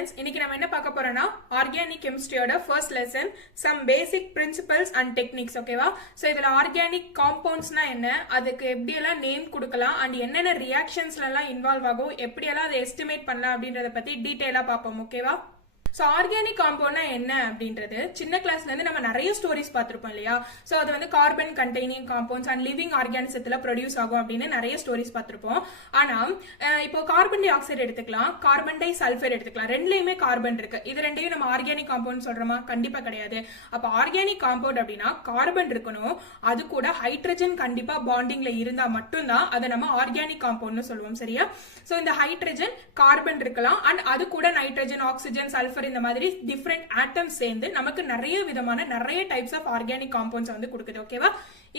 Students, இன்னைக்கு நம்ம என்ன பார்க்க போறோம்னா ஆர்கானிக் கெமிஸ்ட்ரியோட first lesson some basic principles and techniques. ஓகேவா? ஸோ இதில் ஆர்கானிக் காம்பவுண்ட்ஸ்னா என்ன, அதுக்கு எப்படியெல்லாம் நேம் கொடுக்கலாம் அண்ட் என்னென்ன ரியாக்ஷன்ஸ்லாம் இன்வால்வ் ஆகும், எப்படியெல்லாம் அதை எஸ்டிமேட் பண்ணலாம் அப்படின்றத பற்றி டீட்டெயிலாக பார்ப்போம். ஓகேவா? ஸோ ஆர்கானிக் காம்பவுண்ட்னா என்ன அப்படின்றது சின்ன கிளாஸ்ல இருந்து நம்ம நிறைய ஸ்டோரிஸ் பார்த்துருப்போம் இல்லையா? ஸோ அது வந்து carbon containing compounds and living ஆர்கானிசத்துல ப்ரொடியூஸ் ஆகும் அப்படின்னு நிறைய ஸ்டோரிஸ் பார்த்துருப்போம். ஆனா இப்போ கார்பன் டை ஆக்சைடு எடுத்துக்கலாம், கார்பன் டை சல்ஃபைடு எடுத்துக்கலாம், ரெண்டுலயுமே கார்பன் இருக்கு. இது ரெண்டையும் நம்ம ஆர்கானிக் காம்பவுண்ட் சொல்றோமா? கண்டிப்பா கிடையாது. அப்ப ஆர்கானிக் காம்பவுண்ட் அப்படின்னா கார்பன் இருக்கணும், அது கூட ஹைட்ரஜன் கண்டிப்பா பாண்டிங்ல இருந்தா மட்டும்தான் அதை நம்ம ஆர்கானிக் காம்பவுண்ட்னு சொல்லுவோம். சரியா? ஸோ இந்த ஹைட்ரஜன் கார்பன் இருக்கலாம் அண்ட் அது கூட நைட்ரஜன், ஆக்சிஜன், சல்ஃபர் இந்த மாதிரி டிஃபரெண்ட் ஆட்டம்ஸ் சேர்ந்து நமக்கு நிறைய டைப்ஸ் ஆஃப் ஆர்கானிக் காம்பவுண்ட்ஸ் வந்து கொடுக்குது. ஓகேவா?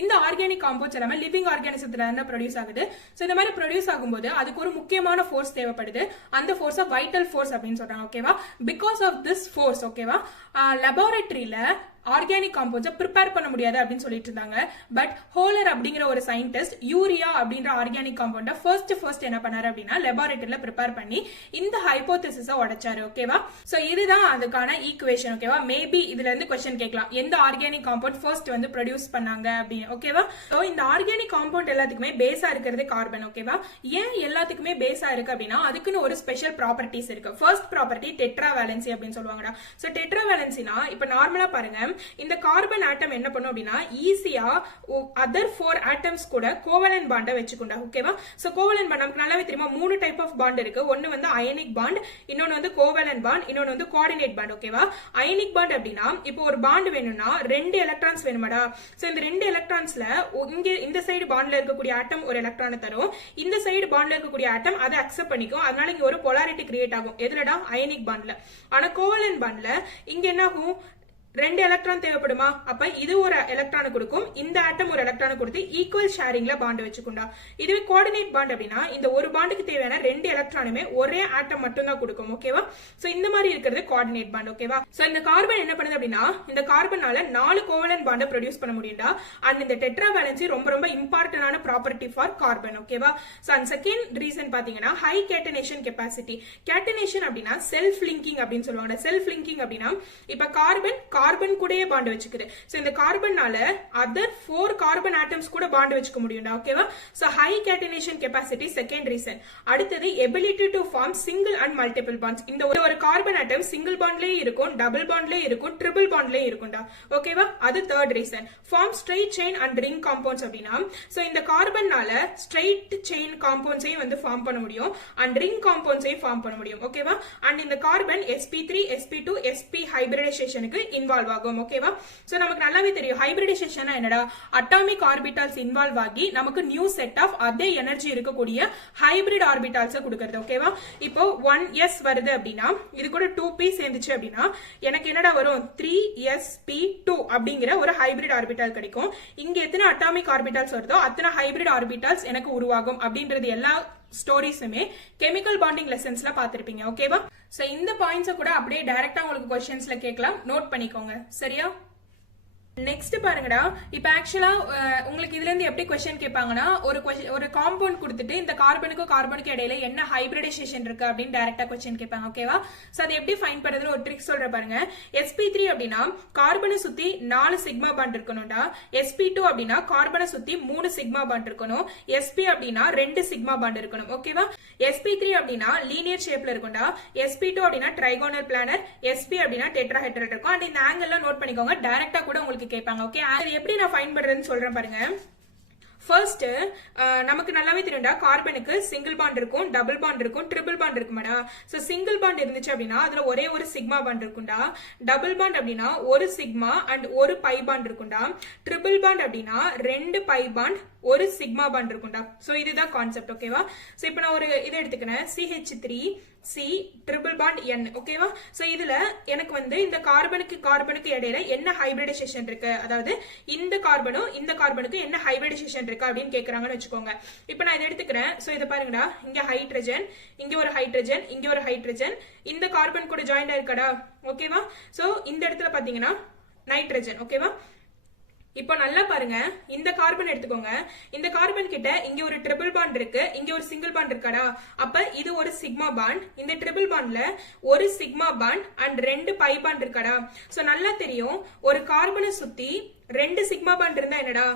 இந்த ஆர்கானிக் காம்பவுண்ட்ஸ் எல்லாமே லிவிங் ஆர்கானிசத்துல இருந்து ப்ரொடியூஸ் ஆகுது. ஸோ இந்த மாதிரி ப்ரொடியூஸ் ஆகும்போது அதுக்கு ஒரு முக்கியமான ஃபோர்ஸ் தேவைப்படுது. அந்த ஃபோர்ஸை வைட்டல் ஃபோர்ஸ் அப்படின்னு சொல்றாங்க. ஓகேவா? பிகாஸ் ஆஃப் திஸ் ஃபோர்ஸ், ஓகேவா, லெபார்டரியில ஆர்கானிக் காம்பவுண்ட்ஸை ப்ரிப்பேர் பண்ண முடியாது அப்படின்னு சொல்லிட்டு இருந்தாங்க. பட் ஹோலர் அப்படிங்கிற ஒரு சயின்டிஸ்ட் யூரியா அப்படின்ற ஆர்கானிக் காம்பவுண்டை ஃபர்ஸ்ட் என்ன பண்ணாரு அப்படின்னா லெபார்டரியில ப்ரிப்பேர் பண்ணி இந்த ஹைபோதேசிஸை உடைச்சாரு. ஓகேவா? ஸோ இதுதான் அதுக்கான ஈக்குவேஷன். ஓகேவா? மேபி இதுல இருந்து கொஸ்டின் கேட்கலாம், எந்த ஆர்கானிக் காம்பவுண்ட் ஃபர்ஸ்ட் வந்து ப்ரொடியூஸ் பண்ணாங்க அப்படின்னு. ஓகேவா? ஸோ இந்த ஆர்கானிக் காம்பவுண்ட் எல்லாத்துக்குமே பேஸா இருக்கிறது கார்பன். ஓகேவா? ஏன் எல்லாத்துக்குமே பேஸா இருக்கு அப்படின்னா அதுக்குன்னு ஒரு ஸ்பெஷல் ப்ராப்பர்ட்டிஸ் இருக்கு. ஃபர்ஸ்ட் ப்ராப்பர்ட்டி டெட்ரா வேலன்சி அப்படின்னு சொல்லுவாங்கடா. ஸோ டெட்ரா வேலன்சினா இப்ப நார்மலா பாருங்க, இந்த கார்பன் ஆட்டம் என்ன பண்ணும் அப்படின்னா ஈஸியா அதர் 4 ஆட்டம்ஸ் கூட கோவலன்ட் பாண்டை வச்சுக்கொண்டா. ஓகேவா? சோ கோவலன்ட் பாண்ட் நமக்கு நல்லாவே தெரியுமா, 3 டைப் ஆஃப் பாண்ட் இருக்கு. ஒன்னு வந்து அயனிக் பாண்ட், இன்னொன்னு வந்து கோவலன்ட் பாண்ட், இன்னொன்னு வந்து கோஆர்டினேட் பாண்ட். ஓகேவா? அயனிக் பாண்ட் அப்படின்னா இப்போ ஒரு பாண்ட் வேணும்னா 2 எலக்ட்ரான்ஸ் வேணுமாடா. சோ இந்த 2 எலக்ட்ரான்ஸ்ல இங்க இந்த சைடு பாண்ட்ல இருக்கக்கூடிய ஆட்டம் ஒரு எலக்ட்ரானை தரும், இந்த சைடு பாண்ட்ல இருக்கக்கூடிய ஆட்டம் அதை அக்செப்ட் பண்ணிக்கும். அதனால இங்க ஒரு போலாரிட்டி கிரியேட் ஆகும். எதுலடா? அயனிக் பாண்ட்ல. ஆனா கோவலன்ட் பாண்ட்ல இங்க என்ன ஆகும், 2 எலக்ட்ரான் தேவைப்படுமா? அப்ப இது ஒரு எலக்ட்ரான் கொடுக்கும், இந்த ஆட்டம் ஒரு எலக்ட்ரான் கொடுத்து ஈக்குவல் ஷேரிங்ல பாண்ட் வச்சுக்கொண்டா. இதுவே கோஆர்டினேட் பாண்ட் அப்படின்னா இந்த ஒரு பாண்டுக்கு தேவையான 2 எலக்ட்ரானுமே ஒரே ஆட்டம் மட்டும் தான் கொடுக்கும். ஓகேவா? சோ இந்த மாதிரி இருக்கிறது கோஆர்டினேட் பாண்ட். ஓகேவா? சோ இந்த கார்பன் என்ன பண்ணுது அப்படின்னா இந்த கார்பனால 4 கோவலன்ட் பாண்டை ப்ரொடியூஸ் பண்ண முடியும்டா. அண்ட் இந்த டெட்ரா வேலன்சி ரொம்ப இம்பார்ட்டன்டான ப்ராப்பர்ட்டி ஃபார் கார்பன். ஓகேவா? சோ அண்ட் செகண்ட் ரீசன் பாத்தீங்கன்னா ஹை கேட்டனேஷன் கெபாசிட்டி. கேட்டனேஷன் அப்படின்னா செல்ஃப் லிங்கிங் அப்படின்னு சொல்லுவாங்க. செல்ஃப் லிங்கிங் அப்படின்னா இப்ப கார்பன் கூடயே பாண்ட் வச்சுக்குது. சோ இந்த கார்பனால அதர் 4 கார்பன் ஆட்டம்ஸ் கூட பாண்ட் வச்சுக்க முடியும்டா. ஓகேவா? So high catenation capacity second reason. அடுத்தது ability to form single and multiple bonds. இந்த ஒரு கார்பன் ஆட்டம் சிங்கிள் பாண்ட்லயே இருக்கும், டபுள் பாண்ட்லயே இருக்கும், ட்ரிபிள் பாண்ட்லயே இருக்கும்டா. ஓகேவா? அது third reason. Form straight chain and ring compounds அப்படின்னா சோ இந்த கார்பனால ஸ்ட்ரெயிட் செயின் காம்பவுண்ட்ஸையும் வந்து ஃபார்ம் பண்ண முடியும் அண்ட் ரிங் காம்பவுண்ட்ஸையும் ஃபார்ம் பண்ண முடியும். ஓகேவா? அண்ட் இந்த carbon sp3 sp2 sp ஹைபிரிடைசேஷனுக்கு involve ஆகும். ஓகேவா? சோ நமக்கு நல்லாவே தெரியும் ஹைபிரிடைசேஷன் என்னடா, அட்டாமிக் ஆர்பிட்டால்ஸ் இன்வால்வ் ஆகி நமக்கு நியூ செட் ஆஃப் அதே எனர்ஜி இருக்கக்கூடிய ஹைபிரிட் ஆர்பிட்டால்ஸ் கொடுக்கிறது. ஓகேவா? இப்போ 1s வருது அப்படின்னா இது கூட 2p சேர்ந்துச்சு அப்படின்னா எனக்கு என்னடா வரும், 3sp2 அப்படிங்கிற ஒரு ஹைபிரிட் ஆர்பிட்டால் கிடைக்கும். இங்க எத்தனை அட்டாமிக் ஆர்பிட்டால்ஸ் வருதோ அத்தனை ஹைபிரிட் ஆர்பிட்டால்ஸ் எனக்கு உருவாகும் அப்படின்றது எல்லா ஸ்டோரிஸுமே கெமிக்கல் பாண்டிங் லெசன்ஸ்ல பாத்திருப்பீங்க. ஓகேவா? சோ இந்த பாயிண்ட்ஸ் கூட அப்படியே டைரக்டா உங்களுக்கு क्वेश्चंसல கேட்கலாம், நோட் பண்ணிக்கோங்க. சரியா? நெக்ஸ்ட் பாருங்கடா, இப்ப ஆக்சுவலா உங்களுக்கு இதுல இருந்து எப்படி क्वेश्चन கேட்பாங்கன்னா ஒரு காம்பவுண்ட் கொடுத்துட்டு இந்த கார்பனுக்கு இடையில என்ன ஹைபிரிடைசேஷன் இருக்கு அப்படின்னு டைரக்டா क्वेश्चन கேட்பாங்க. ஓகேவா? சோ அது எப்படி ஃபைண்ட் பண்றதுன்னு ஒரு ட்ரிக் சொல்ற பாருங்க. sp3 அப்படின்னா கார்பனை சுத்தி 4 சிக்மா பாண்ட் இருக்கணும்டா. sp2 அப்படின்னா கார்பனை சுத்தி 3 சிக்மா பாண்ட் இருக்கணும். sp அப்படின்னா 2 சிக்மா பாண்ட் இருக்கணும். ஓகேவா? sp3 அப்படின்னா லீனியர் ஷேப்ல இருக்கும்டா. sp2 அப்படின்னா ட்ரைகோனல் பிளானர், sp அப்படின்னா டெட்ராஹெட்ரல் இருக்கும். அண்ட் இந்த ஆங்கிள் எல்லாம் நோட் பண்ணிக்கோங்க, டைரக்டா கூட உங்களுக்கு கேட்பாங்க. ஓகே, அது எப்படி நான் ஃபைண்ட் பண்றேன்னு சொல்றேன் பாருங்க. ஃபர்ஸ்ட் நமக்கு நல்லாவே தெரியும்டா கார்பனுக்கு சிங்கிள் பாண்ட் இருக்கும், டபுள் பாண்ட் இருக்கும், ட்ரிபிள் பாண்ட் இருக்குமாடா. சோ சிங்கிள் பாண்ட் இருந்துச்சு அப்படின்னா அதுல ஒரே ஒரு சிக்மா பாண்ட் இருக்கும்டா. டபுள் பாண்ட் அப்படின்னா ஒரு சிக்மா அண்ட் ஒரு பை பாண்ட் இருக்கும்டா. ட்ரிபிள் பாண்ட் அப்படின்னா 2 பை பாண்ட் ஒரு சிக்மா பாண்ட் இருக்கும்டா. சோ இதுதான் கான்செப்ட். ஓகேவா? சோ இப்போ நான் ஒரு இதை எடுத்துக்கிறேன், CH3 C triple bond N. ஓகேவா? சோ இதுல எனக்கு வந்து இந்த கார்பனுக்கு இடையில என்ன ஹைபிரிடைசேஷன் இருக்கு, அதாவது இந்த கார்பனுக்கு என்ன ஹைபிரிடைசேஷன் இருக்கு அப்படின்னு கேக்குறாங்கன்னு வச்சுக்கோங்க. இப்போ நான் இதை எடுத்துக்கிறேன். சோ இதை பாருங்கடா, இங்க ஹைட்ரஜன், இங்க ஒரு ஹைட்ரஜன், இங்க ஒரு ஹைட்ரஜன், இந்த கார்பன் கூட ஜாயிண்ட் ஆயிருக்கடா. ஓகேவா? சோ இந்த இடத்துல பாத்தீங்கன்னா நைட்ரஜன். ஓகேவா? இப்போ நல்லா பாருங்க, இந்த கார்பன் எடுத்துக்கோங்க. இந்த கார்பன் கிட்ட இங்க ஒரு ட்ரிபிள் பாண்ட் இருக்கு, இங்க ஒரு சிங்கிள் பாண்ட் இருக்காடா. அப்ப இது ஒரு சிக்மா பாண்ட். இந்த ட்ரிபிள் பாண்ட்ல ஒரு sigma bond and 2 pi bond இருக்காடா. சோ நல்லா தெரியும், ஒரு கார்பனை சுத்தி 2 சிக்மா பாண்ட் இருந்தா என்னடா,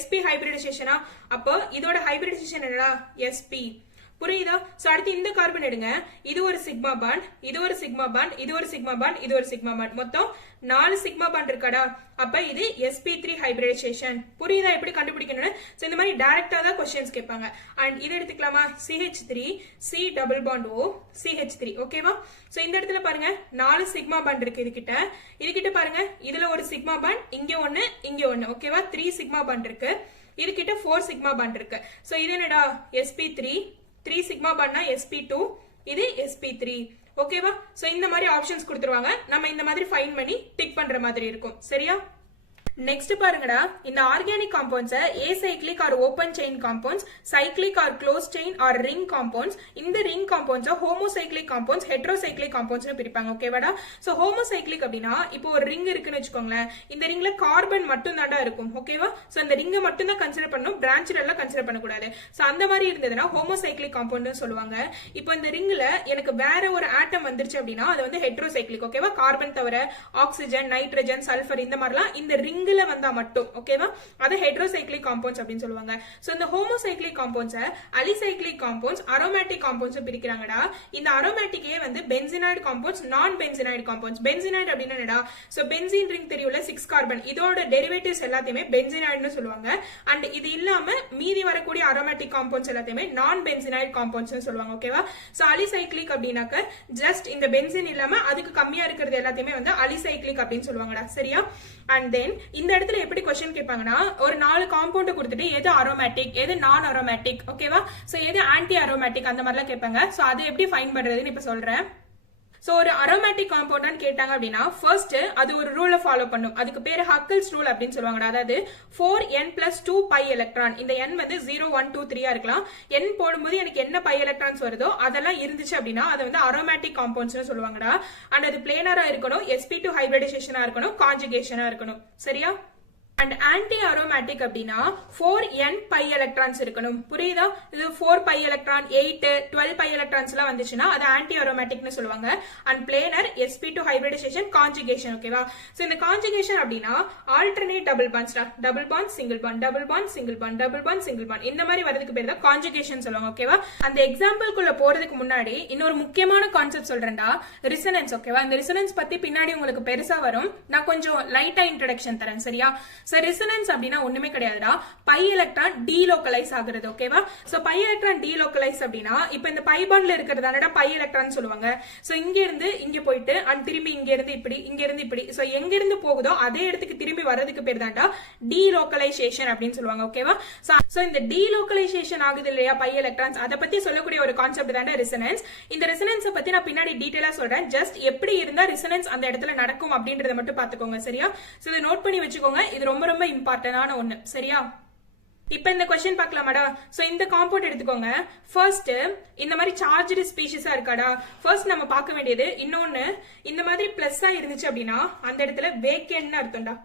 sp ஹைபிரிடைசேஷனா. அப்போ இதோட ஹைபிரிடைசேஷன் என்னடா, sp. புரியுதா? சோ அடுத்து இந்த கார்பன் எடுங்க. இது ஒரு சிக்மா பாண்ட், இது ஒரு சிக்மா பாண்ட், இது ஒரு சிக்மா பாண்ட், இது ஒரு சிக்மா பாண்ட். மொத்தம் 4 சிக்மா பாண்ட் இருக்காடா. அப்ப இது sp3 ஹைபிரிடைசேஷன். புரியுதா எப்படி கண்டுபிடிக்கணும்னு? சோ இந்த மாதிரி டைரக்டா தான் क्वेश्चंस கேட்பாங்க. அண்ட் இது எடுத்துக்கலாமா, CH3 C double bond O CH3. ஓகேவா? சோ இந்த இடத்துல பாருங்க 4 சிக்மா பாண்ட் இருக்கு இது கிட்ட பாருங்க, இதுல ஒரு சிக்மா பாண்ட், இங்க ஒன்னு, இங்க ஒன்னு. ஓகேவா? 3 சிக்மா பாண்ட் இருக்கு. இது கிட்ட 4 சிக்மா பாண்ட் இருக்கு. சோ இது என்னடா, sp3. 3 சிக்மா பாண்ட்னா sp2, இது sp3. ஓகேவா? சோ இந்த மாதிரி ஆப்ஷன்ஸ் கொடுத்துருவாங்க, நம்ம இந்த மாதிரி ஃபைண்ட் பண்ணி டிக் பண்ற மாதிரி இருக்கும். சரியா? நெக்ஸ்ட் பாருங்கடா, இந்த organic compounds acyclic or open chain compounds, cyclic or close chain or ring compounds. இந்த ring compounds homocyclic compounds, heterocyclic காம்பவுண்ட்ஸ்னு பிரிப்பாங்க. ஓகேவாடா? சோ ஹோமோசைக்ளிக் அப்படின்னா இப்போ ஒரு ரிங் இருக்குன்னு வச்சுக்கோங்களேன், இந்த ரிங்ல கார்பன் மட்டும் தான்டா இருக்கும். ஓகேவா? சோ அந்த ரிங்கை மட்டும் தான் கன்சிடர் பண்ணணும், பிரான்ச் எல்லாம் கன்சிடர் பண்ணக்கூடாது. சோ அந்த மாதிரி இருந்ததுன்னா ஹோமோசைக்ளிக் காம்பவுண்ட் சொல்லுவாங்க. இப்போ இந்த ரிங்ல எனக்கு வேற ஒரு ஆட்டம் வந்துருச்சு அப்படின்னா அது வந்து ஹெட்ரோசைக்ளிக். ஓகேவா? கார்பன் தவிர ஆக்சிஜன், நைட்ரஜன், சல்பர் இந்த மாதிரிலாம் இந்த ரிங் வந்தா மட்டும். ஓகேவா? அது ஹெட்ரோசைக்ளிக் காம்பவுண்ட்ஸ் அப்படின்னு சொல்லுவாங்க. சோ இந்த homocyclic compounds alicyclic compounds, aromatic compounds பிரிக்கிறாங்கடா. இந்த அரோமேட்டிக்கே வந்து பென்சினாய்டு காம்பவுண்ட்ஸ், நான் பென்சினாய்டு காம்பவுண்ட்ஸ். பென்சினாய்டு அப்படின்னா என்னடா, சோ பென்சீன் ரிங் தெரியும்ல, 6 கார்பன், இதோட டெரிவேட்டிவ்ஸ் எல்லாத்தையுமே பென்சினாய்டுன்னு சொல்லுவாங்க. அண்ட் இது இல்லாம மீதி வரக்கூடிய அரோமேட்டிக் காம்பவுண்ட்ஸ் எல்லாத்தையுமே நான் பென்சினாய்டு காம்பவுண்ட்ஸ் சொல்லுவாங்க. ஓகேவா? சோ அலிசைக்ளிக் அப்படின்னாக்க ஜஸ்ட் இந்த பென்சின் இல்லாம அதுக்கு கம்மியா இருக்கிறது எல்லாத்தையுமே வந்து அலிசைக்ளிக் அப்படின்னு சொல்லுவாங்கடா. சரியா? அண்ட் தென் இந்த இடத்துல எப்படி क्वेश्चन கேட்பாங்கன்னா, ஒரு 4 காம்பவுண்ட் கொடுத்துட்டு எது அரோமேட்டிக், எது நான் அரோமேட்டிக், ஓகேவா? சோ எது ஆன்டி அரோமேட்டிக் அந்த மாதிரிலாம் கேட்பாங்க. சோ அதை எப்படி ஃபைண்ட் பண்றதுன்னு இப்ப சொல்றேன். சோ ஒரு அரோமேட்டிக் காம்பவுண்ட் கேட்டாங்க அப்படின்னா ஃபர்ஸ்ட் அது ஒரு ரூலை ஃபாலோ பண்ணும். அதுக்கு பேரு ஹக்கல்ஸ் ரூல் அப்படின்னு சொல்லுவாங்க. அதாவது 4n+2 பை எலக்ட்ரான். இந்த n வந்து 0 1 2 3 இருக்கலாம். n போடும்போது எனக்கு என்ன பை எலக்ட்ரான்ஸ் வருதோ அதெல்லாம் இருந்துச்சு அப்படின்னா அது வந்து அரோமேட்டிக் காம்பவுண்ட்ஸ் சொல்லுவாங்கடா. அண்ட் அது பிளேனரா இருக்கணும், sp2 ஹைபிரிடைசேஷனா இருக்கணும், கான்ஜுகேஷனா இருக்கணும். சரியா? அண்ட் ஆன்டி அரோமேட்டிக் அப்படின்னா 4n பை எலக்ட்ரான்ஸ் இருக்கணும். புரியுதா? இது 4 பை எலக்ட்ரான், 8 12 பை எலக்ட்ரான்ஸ் எல்லாம் வந்துச்சுன்னா அது ஆன்டி அரோமேட்டிக்னு சொல்லுவாங்க. And planar sp2 hybridisation, conjugation. ஓகேவா? சோ இந்த கான்ஜுகேஷன் அப்படின்னா ஆல்டர்னேட் டபுள் பாண்ட்ஸ்டா, double bond single bond, double bond single bond, double bond single bond, இந்த மாதிரி வரதுக்கு பேர் தான் கான்ஜுகேஷன் சொல்லுவாங்க. ஓகேவா? அந்த எக்ஸாம்பிள்குள்ள போறதுக்கு முன்னாடி இன்னொரு முக்கியமான கான்செப்ட் சொல்றேன்டா, ரிசனன்ஸ். ஓகேவா? இந்த ரிசனன்ஸ் பத்தி பின்னாடி உங்களுக்கு பெருசா வரும், நான் கொஞ்சம் லைட்டா இன்ட்ரோடக்ஷன் தரேன். சரியா? சோ ரெசனன்ஸ் அப்படினா ஒண்ணுமே கிடையாதுடா, பை எலக்ட்ரான் டீலோக்கலைஸ் ஆகுறது. ஓகேவா? சோ பை எலக்ட்ரான் டீலோக்கலைஸ் அப்படினா இப்போ இந்த பை பாண்ட்ல இருக்கிறதானடா பை எலக்ட்ரான் சொல்லுவாங்க. சோ இங்க இருந்து இங்க போயிட்டு அண்ட் திரும்பி இங்க இருந்து இப்படி, இங்க இருந்து இப்படி, சோ எங்க இருந்து போகுதோ அதே இடத்துக்கு திரும்பி வரதுக்கு பேர் தான்டா டீலோக்கலைசேஷன் அப்படின்னு சொல்லுவாங்க. ஓகேவா? சோ இந்த டீலோக்கலைசேஷன் ஆகுது இல்லையா பை எலக்ட்ரான்ஸ், அதை பத்தி சொல்லக்கூடிய ஒரு கான்செப்ட் தான்டா ரெசனன்ஸ். இந்த ரெசனன்ஸ் பத்தி நான் பின்னாடி டீடைலா சொல்றேன். ஜஸ்ட் எப்படி இருந்தா ரெசனன்ஸ் அந்த இடத்துல நடக்கும் அப்படின்றத மட்டும் பாத்துக்கோங்க. சரியா? சோ இதை நோட் பண்ணி வச்சுக்கோங்க, இது ரொம்ப ரொம்ப இம்பார்ட்டன்டான ஒண்ணு. சரியா? இப்ப இந்த क्वेश्चन பார்க்கலாமாடா. சோ இந்த காம்பவுண்ட் எடுத்துக்கோங்க. ஃபர்ஸ்ட் இந்த மாதிரி சார்ஜ்டு ஸ்பீஷிஸா இருக்காடா. ஃபர்ஸ்ட் நம்ம பார்க்க வேண்டியது இன்னொன்னு, இந்த மாதிரி பிளஸ்ஸா இருந்துச்சு அப்படின்னா அந்த இடத்துல வேக்கன்ட்னு அர்த்தம்டா.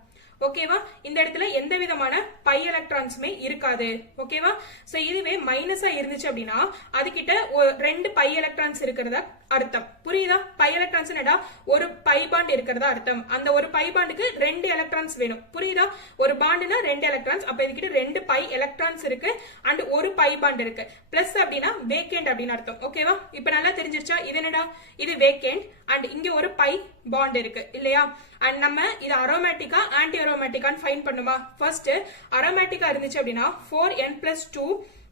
ஓகேவா? இந்த இடத்துல எந்த விதமான பை எலக்ட்ரான்ஸுமே இருக்காது. ஓகேவா? சோ இதுவே மைனஸா இருந்துச்சு அப்படின்னா அதுகிட்ட 2 பை எலக்ட்ரான்ஸ் இருக்கிறதா அர்த்தம். புரியுதா? பை எலக்ட்ரான்ஸ் என்னடா, ஒரு பை பாண்ட் இருக்கிறதா அர்த்தம். அந்த ஒரு பை பாண்டுக்கு 2 எலக்ட்ரான்ஸ் வேணும். புரியுதா? ஒரு பாண்டுனா 2 எலக்ட்ரான்ஸ், அப்ப இதுகிட்ட 2 பை எலக்ட்ரான்ஸ் இருக்கு அண்ட் ஒரு பை பாண்ட் இருக்கு. பிளஸ் அப்படின்னா வேக்கன்ட் அப்படின்னு அர்த்தம். ஓகேவா? இப்ப நல்லா தெரிஞ்சிருச்சா? இது என்னடா, இது வேக்கன்ட் அண்ட் இங்க ஒரு பை பாண்ட் இருக்கு இல்லையா? அண்ட் நம்ம இது அரோமேட்டிக்கா ஆன்டி அரோமேட்டிக்கான்னு ஃபைண்ட் பண்ணுமா? ஃபர்ஸ்ட் அரோமேட்டிக்கா இருந்துச்சு அப்படின்னா 4n+2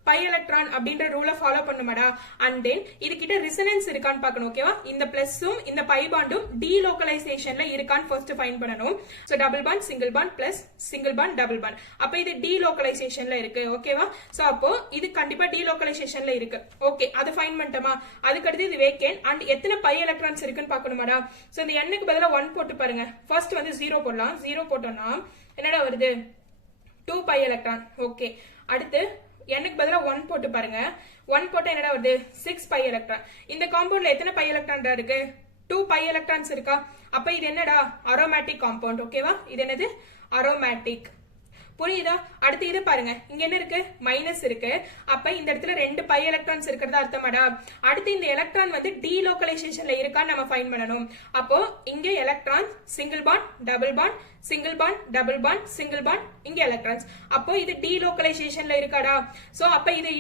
பை எலக்ட்ரான் அப்படின்ற ரூலை ஃபாலோ பண்ணுமாடா. அண்ட் தென் இது கிட்ட ரிசனன்ஸ் இருக்கான்னு பார்க்கணும். ஓகேவா? இந்த பிளஸும் இந்த பை பாண்டும் டீலோக்கலைசேஷன்ல இருக்கான்னு ஃபர்ஸ்ட் ஃபைண்ட் பண்ணணும். So double bond single bond plus single bond double bond, அப்ப இது டீலோக்கலைசேஷன்ல இருக்கு. ஓகேவா? சோ அப்போ இது கண்டிப்பா டீலோக்கலைசேஷன்ல இருக்கு. ஓகே, அது ஃபைண்ட் பண்ணிட்டோமா? அதுக்கு அடுத்து இது வேக்கன்ட் அண்ட் எத்தனை பை எலக்ட்ரான்ஸ் இருக்குன்னு பார்க்கணுமாடா. சோ இந்த n-க்கு பதிலா 1 போட்டு பாருங்க. ஃபர்ஸ்ட் வந்து 0 போடலாம். 0 போட்டோம்னா என்னடா வருது, 2 பை எலக்ட்ரான். ஓகே, அடுத்து n-க்கு பதிலா 1 போட்டு பாருங்க. 1 போட்டா என்னடா வருது, 6 பை எலக்ட்ரான். இந்த காம்பவுண்ட்ல எத்தனை பை எலக்ட்ரான் இருக்கு, 2 பை எலக்ட்ரான்ஸ் இருக்கா. அப்ப இது என்னடா, அரோமேட்டிக் காம்பவுண்ட். ஓகேவா? இது என்னது, அரோமேட்டிக். புரியுதா? அடுத்து இது பாருங்க, இங்க என்ன இருக்கு, மைனஸ் இருக்கு. அப்ப இந்த இடத்துல 2 பை எலக்ட்ரான்ஸ் இருக்கிறதா அர்த்தமாடா. அடுத்து இந்த எலக்ட்ரான் வந்து டீலோகலைசேஷன்ல இருக்கான்னு நம்ம ஃபைண்ட் பண்ணணும். அப்போ இங்க electron single bond double bond single bond double bond single bond, இங்க எலக்ட்ரான்ஸ். அப்போ இது டீலோகலைசேஷன்ல இருக்காடா. சோ அப்ப இது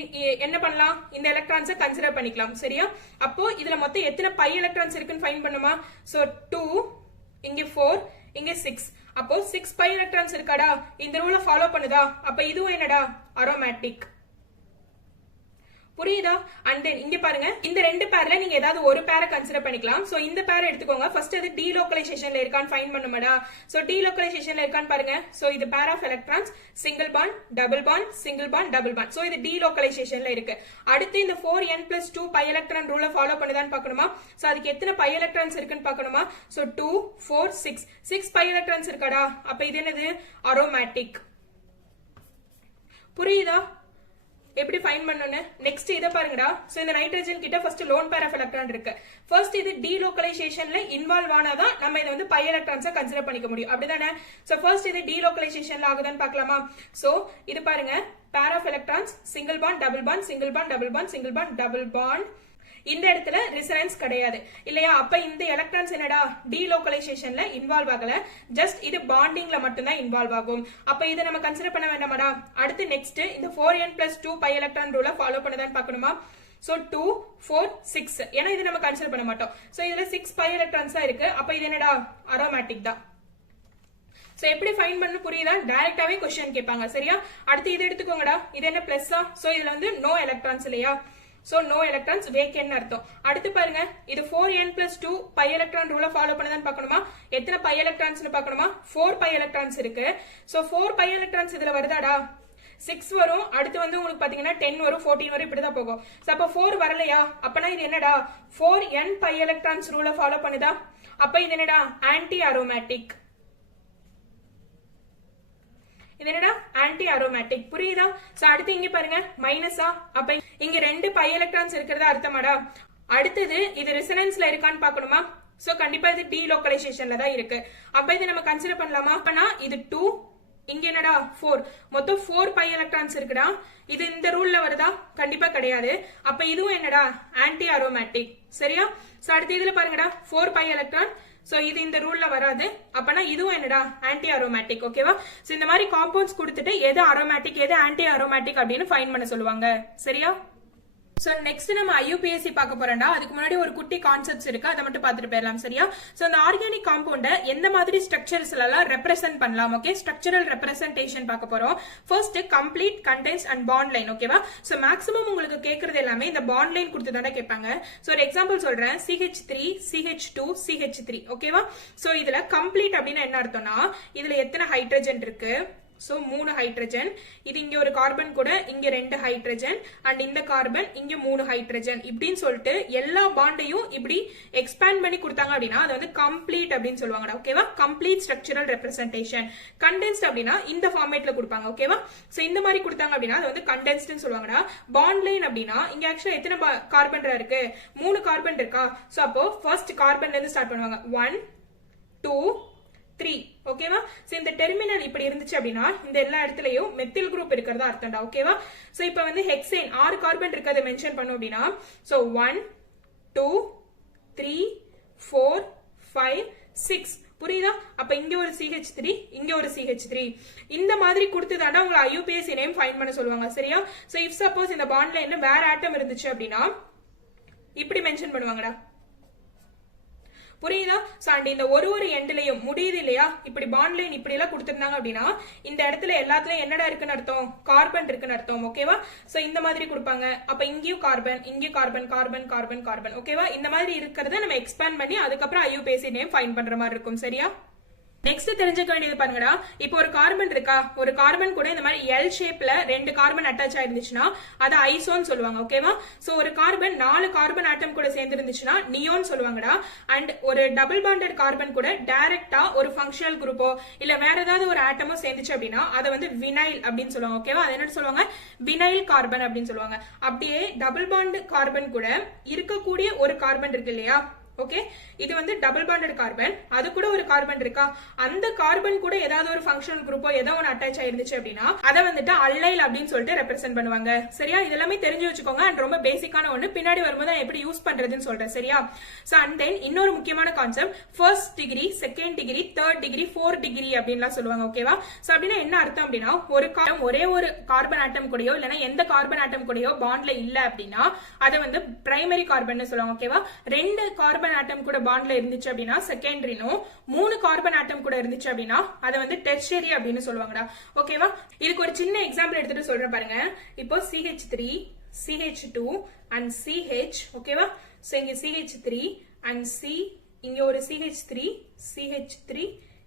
என்ன பண்ணலாம், இந்த எலக்ட்ரான்ஸை கன்சிடர் பண்ணிக்கலாம். சரியா? அப்போ இதுல மொத்தம் எத்தனை பை எலக்ட்ரான்ஸ் இருக்குன்னு ஃபைண்ட் பண்ணுமா. சோ 2, இங்க 4, இங்க 6. அப்போ 6 பை எலக்ட்ரான்ஸ் இருக்காடா. இந்த ரூலை ஃபாலோ பண்ணுதா. அப்ப இதுவும் என்னடா, அரோமேட்டிக். புரியுதா? அண்ட் தென் இங்க பாருங்க, இந்த 2 பேர்ல நீங்க ஏதாவது ஒரு பேரை கன்சிடர் பண்ணிக்கலாம். சோ இந்த பேரை எடுத்துக்கோங்க. ஃபர்ஸ்ட் அது டீலோகலைசேஷன்ல இருக்கான்னு ஃபைண்ட் பண்ணுமாடா. சோ டீலோகலைசேஷன்ல இருக்கான்னு பாருங்க. சோ இது pair of electrons single bond double bond single bond double bond. So இது டீலோகலைசேஷன்ல இருக்கு. அடுத்து இந்த 4n+2 பை எலக்ட்ரான் ரூலை ஃபாலோ பண்ணுதான்னு பார்க்கணுமா. சோ அதுக்கு எத்தனை பை எலக்ட்ரான்ஸ் இருக்குன்னு பார்க்கணுமா. சோ 2, 4, 6 பை எலக்ட்ரான்ஸ் இருக்காடா. அப்ப இது என்னது, அரோமேட்டிக். புரியுதா எப்படி ஃபைண்ட் பண்ணனும். நெக்ஸ்ட் இத பாருங்கடா. சோ இந்த நைட்ரஜன் கிட்ட first lone pair of electron இருக்கு. ஃபர்ஸ்ட் இது டீலோகலைசேஷன்ல இன்வால்வ் ஆனாதான் நம்ம இத வந்து பை எலக்ட்ரான்ஸா கன்சிடர் பண்ணிக்க முடியும். அப்படிதானே? சோ ஃபர்ஸ்ட் இது டீலோகலைசேஷன்ல ஆகுதான்னு பார்க்கலாமா. சோ இது பாருங்க, pair of electrons single bond double bond single bond double bond single bond double bond. இந்த இடத்துல ரெசனன்ஸ் கிடையாது இல்லையா. அப்ப இந்த எலக்ட்ரான்ஸ் என்னடா, டீலோகலைசேஷன்ல இன்வால்வ் ஆகல. ஜஸ்ட் இது பாண்டிங்ல மட்டும் தான் இன்வால்வ் ஆகும். அப்ப இதை நம்ம கன்சிடர் பண்ண வேண்டாமாடா. அடுத்து நெக்ஸ்ட் இந்த 4n+2 பை எலக்ட்ரான் ரூலை ஃபாலோ பண்ணதான் பார்க்கணுமா. சோ 2, 4, 6. ஏன்னா இது நம்ம கன்சிடர் பண்ண மாட்டோம். சோ இதுல 6 பை எலக்ட்ரான்ஸ் தான் இருக்கு. அப்ப இது என்னடா, அரோமேட்டிக் தான். சோ எப்படி ஃபைண்ட் பண்ணு புரியுதா. டைரக்டாவே क्वेश्चन கேட்பாங்க. சரியா? அடுத்து இது எடுத்துக்கோங்கடா. இது என்ன பிளஸ்ஸா. சோ இதுல வந்து நோ எலக்ட்ரான்ஸ் இல்லையா. சோ நோ எலக்ட்ரான்ஸ், வேக்கன்ட் அர்த்தம். அடுத்து பாருங்க, இது 4n+2 பை எலக்ட்ரான் ரூலை ஃபாலோ பண்ணதான் பார்க்கணுமா. எத்தனை பை எலக்ட்ரான்ஸ்னு பார்க்கணுமா. 4 பை எலக்ட்ரான்ஸ் இருக்கு. சோ 4 பை எலக்ட்ரான்ஸ் இதுல வருதாடா. 6 வரும். அடுத்து வந்து உங்களுக்கு பாத்தீங்கன்னா 10 வரும், 14 வரும், இப்படிதான் போகும். சோ அப்ப 4 வரலையா. அப்பனா இது என்னடா, 4n பை எலக்ட்ரான்ஸ் ரூலை ஃபாலோ பண்ணுதா. அப்ப இது என்னடா, ஆன்டி அரோமேட்டிக். இது என்னடா, ஆன்டி அரோமேட்டிக். புரியுதா? சோ அடுத்து இங்க பாருங்க, மைனஸா. அப்ப இங்க 2 பை எலக்ட்ரான்ஸ் இருக்கிறதா அர்த்தமாடா. அடுத்தது இது ரெசனன்ஸ்ல இருக்கான்னு பார்க்கணுமா. சோ கண்டிப்பா இது டீலோகலைசேஷன்ல தான் இருக்கு. அப்ப இதை நம்ம கன்சிடர் பண்ணலாமா. அப்பனா இது 2, இங்க என்னடா 4, மொத்தம் 4 பை எலக்ட்ரான்ஸ் இருக்குடா. இது இந்த ரூல்ல வருதா, கண்டிப்பா கிடையாது. அப்ப இதுவும் என்னடா, ஆன்டி அரோமேட்டிக். சரியா? சோ அடுத்து இதுல பாருங்கடா, 4 பை எலக்ட்ரான். சோ இது இந்த ரூல்ல வராது. அப்பனா இதுவும் என்னடா, ஆன்டி அரோமேட்டிக். ஓகேவா? சோ இந்த மாதிரி காம்பவுண்ட்ஸ் கொடுத்துட்டு எது அரோமேட்டிக் எது ஆன்டி அரோமேட்டிக் அப்படின்னு ஃபைண்ட் பண்ண சொல்லுவாங்க. சரியா? சோ நெக்ஸ்ட் நம்ம IUPAC பார்க்க போறோம்டா. அதுக்கு முன்னாடி ஒரு குட்டி கான்செப்ட்ஸ் இருக்கு, அதை மட்டும் பார்த்துட்டு போயிடலாம். சரியா? சோ இந்த ஆர்கானிக் காம்பவுண்ட எந்த மாதிரி ஸ்ட்ரக்சர்ஸ்ல எல்லாம் ரெப்ரசென்ட் பண்ணலாம். ஓகே, ஸ்ட்ரக்சரல் ரெப்ரசென்டேஷன் பார்க்க போறோம். First complete, condense and bond line. ஓகேவா? சோ மேக்ஸிமம் உங்களுக்கு கேக்குறது எல்லாமே இந்த பாண்ட் லைன் கொடுத்து தானே கேட்பாங்க. சோ ஒரு எக்ஸாம்பிள் சொல்றேன், CH3 CH2 CH3. ஓகேவா? சோ இதுல கம்ப்ளீட் அப்படின்னா என்ன அர்த்தம்னா, இதுல எத்தனை ஹைட்ரஜன் இருக்கு. So 3 hydrogen. இது இங்க ஒரு கார்பன் கூட, இங்க 2 ஹைட்ரஜன், அண்ட் இந்த கார்பன் இங்க 3 ஹைட்ரஜன். இப்படின்னு சொல்லிட்டு எல்லா பாண்டையும் இப்படி எக்ஸ்பேண்ட் பண்ணி கொடுத்தாங்க அப்படின்னா அது வந்து கம்ப்ளீட் அப்படின்னு சொல்லுவாங்கடா. ஓகேவா? Complete structural representation. கண்டென்ஸ்ட் அப்படின்னா இந்த ஃபார்மேட்ல கொடுப்பாங்க. ஓகேவா? சோ இந்த மாதிரி கொடுத்தாங்க அப்படின்னா அது வந்து கண்டென்ஸ்ட்னு சொல்லுவாங்கடா. பாண்ட் லைன் அப்படின்னா இங்க ஆக்சுவலா எத்தனை கார்பன் இருக்கு, 3 கார்பன் இருக்கா. சோ அப்போ ஃபர்ஸ்ட் கார்பன்ல இருந்து ஸ்டார்ட் பண்ணுவாங்க. 1, 2, 3. ஓகேவா? சோ இந்த டெர்மினல் இப்படி இருந்துச்சு அப்படின்னா இந்த எல்லா இடத்துலயும் மெத்தில் குரூப் இருக்கிறதா அர்த்தம்டா. ஓகேவா? சோ இப்போ வந்து ஹெக்சேன் 6 கார்பன் இருக்கிறத மென்ஷன் பண்ணோம் அப்படின்னா சோ 1, 2, 3, 4, 5, 6. புரியுதா? அப்ப இங்க ஒரு CH3, இங்க ஒரு CH3. இந்த மாதிரி கொடுத்துதாண்டா உங்களை IUPAC நேம் ஃபைண்ட் பண்ண சொல்லுவாங்க. சரியா? சோ இஃப் சப்போஸ் இந்த பாண்ட் லைன்ல வேற ஆட்டம் இருந்துச்சு அப்படின்னா இப்படி மென்ஷன் பண்ணுவாங்கடா. புரியுதா? சோ அண்ட் இந்த ஒரு எண்ட்லயும் முடியுது இல்லையா, இப்படி பாண்ட் லைன் இப்படி எல்லாம் கொடுத்திருந்தாங்க அப்படின்னா இந்த இடத்துல எல்லாத்துலயும் என்னடா இருக்குன்னு அர்த்தம், கார்பன் இருக்குன்னு அர்த்தம். ஓகேவா? சோ இந்த மாதிரி கொடுப்பாங்க. அப்ப இங்கேயும் கார்பன், இங்கே கார்பன் கார்பன் கார்பன் கார்பன். ஓகேவா? இந்த மாதிரி இருக்கிறத நம்ம எக்ஸ்பேண்ட் பண்ணி அதுக்கப்புறம் IUPAC நேம் ஃபைண்ட் பண்ற மாதிரி இருக்கும். சரியா? நெக்ஸ்ட் தெரிஞ்சுக்க வேண்டியது பாருங்கடா, இப்போ ஒரு கார்பன் இருக்கா, ஒரு கார்பன் கூட இந்த மாதிரி எல் ஷேப்ல 2 கார்பன் அட்டாச் ஆயிருந்துச்சுன்னா அது ஐசோன்னு சொல்லுவாங்க. ஓகேவா? சோ ஒரு கார்பன் 4 கார்பன் ஆட்டம் கூட சேர்ந்து இருந்துச்சுன்னா நியோன் சொல்லுவாங்கடா. அண்ட் ஒரு டபுள் பாண்டட் கார்பன் கூட டைரக்டா ஒரு ஃபங்க்ஷனல் குரூப்போ இல்ல வேற ஏதாவது ஒரு ஆட்டமோ சேர்ந்துச்சு அப்படின்னா அதை வந்து வினைல் அப்படின்னு சொல்லுவாங்க. ஓகேவா? அது என்ன சொல்லுவாங்க, வினைல் கார்பன் அப்படின்னு சொல்லுவாங்க. அப்படியே டபுள் பாண்ட் கார்பன் கூட இருக்கக்கூடிய ஒரு கார்பன் இருக்கு இல்லையா, ஓகே, இது வந்து டபுள் பாண்டட் கார்பன், அது கூட ஒரு கார்பன் இருக்கா, அந்த கார்பன் கூட ஏதாவது ஒரு ஃபங்க்ஷனல் குரூப்போ ஏதோ ஒன்று அட்டாச் ஆயிருந்துச்சு அப்படின்னா அதை வந்துட்டு அல்லைல் அப்படின்னு சொல்லிட்டு ரெப்ரசென்ட் பண்ணுவாங்க. சரியா, இதெல்லாமே தெரிஞ்சு வச்சுக்கோங்க. அண்ட் ரொம்ப பேசிக்கான ஒன்று, பின்னாடி வரும்போது நான் எப்படி யூஸ் பண்றதுன்னு சொல்றேன். சரியா, சோ அண்ட் தென் இன்னொரு முக்கியமான concept, first degree, second degree, third degree, fourth degree அப்படின்லாம் சொல்லுவாங்க. ஓகேவா, சோ அப்படின்னா என்ன அர்த்தம் அப்படின்னா, ஒரே ஒரு கார்பன் ஆட்டம் கூடயோ இல்லைன்னா எந்த கார்பன் ஆட்டம் கூடயோ பாண்ட்ல இல்ல அப்படின்னா அதை வந்து பிரைமரி கார்பன் சொல்லுவாங்க. ஓகேவா, ரெண்டு கார்பன் ஆட்டம் கூட பாண்ட்ல இருந்துச்சு அப்படின்னா செகண்டரினும், 3 கார்பன் ஆட்டம் கூட இருந்துச்சு அப்படின்னா அதை வந்து டெர்ஷியரி அப்படின்னு சொல்லுவாங்கடா. ஓகேவா, இதுக்கு ஒரு சின்ன எக்ஸாம்பிள் எடுத்துட்டு சொல்றேன் பாருங்க. இப்போ CH3, CH2 and CH. ஓகேவா, சோ இங்க CH3 and C, இங்க ஒரு CH3, CH3,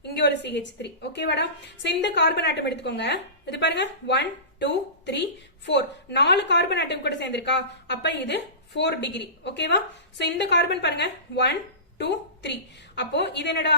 இங்க ஒரு CH3. ஓகேவாடா, சோ இந்த கார்பன் ஆட்டம் எடுத்துக்கோங்க. இது பாருங்க 1 2 3 4 4 கார்பன் ஆட்டம் கூட சேர்ந்திருக்கா, அப்ப இது 4 டிகிரி. ஓகேவா, சோ இந்த கார்பன் பாருங்க 1 2 3, அப்போ இது என்னடா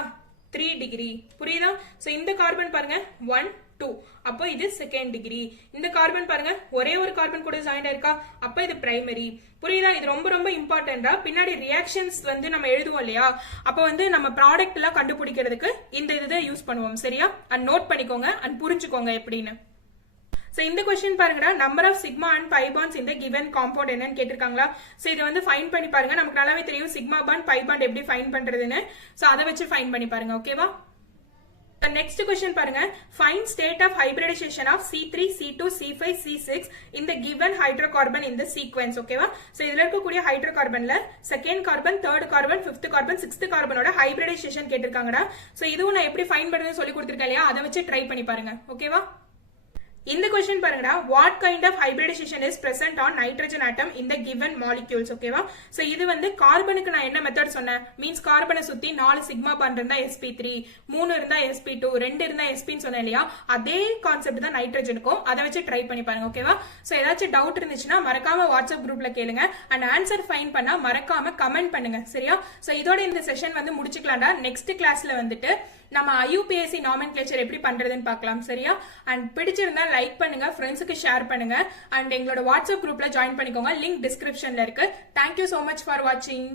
3 டிகிரி. புரியுதா, சோ இந்த கார்பன் பாருங்க 1 2, அப்போ இது செகண்ட் டிகிரி. இந்த கார்பன் பாருங்க ஒரே ஒரு கார்பன் கூட ஜாயின் ஆயிருக்கா, அப்ப இது பிரைமரி. புரியுதா, இது ரொம்ப ரொம்ப இம்பார்ட்டன்டா. பின்னாடி ரியாக்ஷன்ஸ் வந்து நம்ம எழுதுவோம் இல்லையா, அப்ப வந்து நம்ம ப்ராடக்ட் எல்லாம் கண்டுபிடிக்கிறதுக்கு இந்த இதை யூஸ் பண்ணுவோம். சரியா, அண்ட் நோட் பண்ணிக்கோங்க அண்ட் புரிஞ்சுக்கோங்க எப்படின்னு. சோ இந்த क्वेश्चन பாருங்கடா, number of sigma and pi bonds இந்த given compound என்னன்னு கேட்டிருக்காங்களா. சோ இது வந்து ஃபைண்ட் பண்ணி பாருங்க. நமக்கு நல்லாவே தெரியும் சிக்மா பாண்ட் பை பாண்ட் எப்படி ஃபைண்ட் பண்றதுன்னு. சோ அதை வச்சு ஃபைண்ட் பண்ணி பாருங்க. ஓகேவா, நெக்ஸ்ட் क्वेश्चन பாருங்க, find state of hybridisation of C3 C2 C5 C6 in the given hydrocarbon in the sequence. ஓகேவா, சோ இதுல இருக்கக்கூடிய ஹைட்ரோகார்பன்ல second carbon, third carbon, fifth carbon, sixth கார்பனோட ஹைபிரிடைசேஷன் கேட்டிருக்காங்கடா. சோ இதுவும் நான் எப்படி ஃபைண்ட் பண்றதுன்னு சொல்லி கொடுத்திருக்கேன் இல்லையா, அதை வச்சு ட்ரை பண்ணி பாருங்க. ஓகேவா, இந்த क्वेश्चन பாருங்கடா, what kind of hybridization is present on nitrogen atom in the given molecules. ஓகேவா, சோ இது வந்து கார்பனுக்கு நான் என்ன மெத்தட் சொன்னேன், மீன்ஸ் கார்பனை சுத்தி 4 சிக்மா பாண்ட் இருந்தா sp3, 3 இருந்தா sp2, 2 இருந்தா sp ன்னு சொன்னேன் இல்லையா, அதே கான்செப்ட் தான் நைட்ரஜனுக்கும். அதை வச்சு ட்ரை பண்ணி பாருங்க. ஓகேவா, சோ ஏதாச்சும் டவுட் இருந்துச்சுன்னா மறக்காம வாட்ஸ்அப் குரூப்ல கேளுங்க அண்ட் ஆன்சர் ஃபைண்ட் பண்ணா மறக்காம கமெண்ட் பண்ணுங்க. சரியா, சோ இதோட இந்த செஷன் வந்து முடிச்சுக்கலாம்டா. நெக்ஸ்ட் கிளாஸ்ல வந்துட்டு நம்ம IUPAC நாமென்க்ளேச்சர் எப்படி பண்றதுன்னு பார்க்கலாம். சரியா, அண்ட் பிடிச்சிருந்தா லைக் பண்ணுங்க, ஃப்ரெண்ட்ஸுக்கு ஷேர் பண்ணுங்க அண்ட் எங்களோட வாட்ஸ்அப் குரூப்ல ஜாயின் பண்ணிக்கோங்க. லிங்க் டிஸ்கிரிப்ஷன்ல இருக்கு. தேங்க்யூ so much ஃபார் வாட்சிங்.